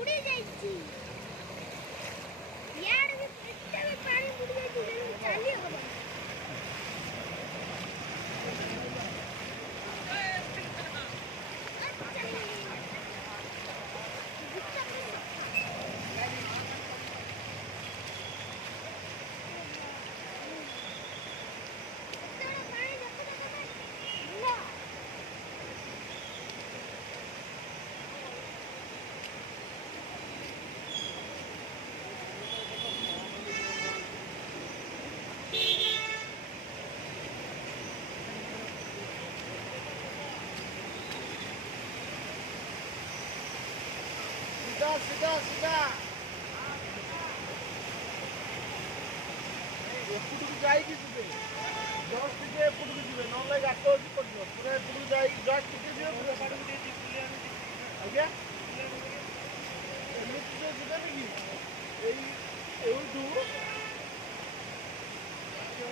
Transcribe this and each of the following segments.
ବୁଡ଼ି ଯାଇଛି। ଇଆଡ଼େ ବି ଏତେ ବି ପାଣି ବୁଡ଼ି ଯାଇଛି ଯେ ଚାଲି ହବନି। सीधा एपटू जाइए जस्ट टे एपटू जी ना गात अच्छी पड़ो पूरा एपटू जा जस्ट टे आज्ञा एमती जो जीवन कि एठू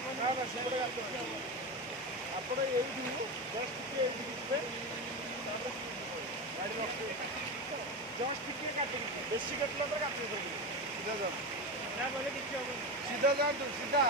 ना ना से गात आप जस्ट टे जी गाड़ी रख जस्ट टिके काटो बेसी कटला तो काट सीधा जाओ सीधा जाओ सीधा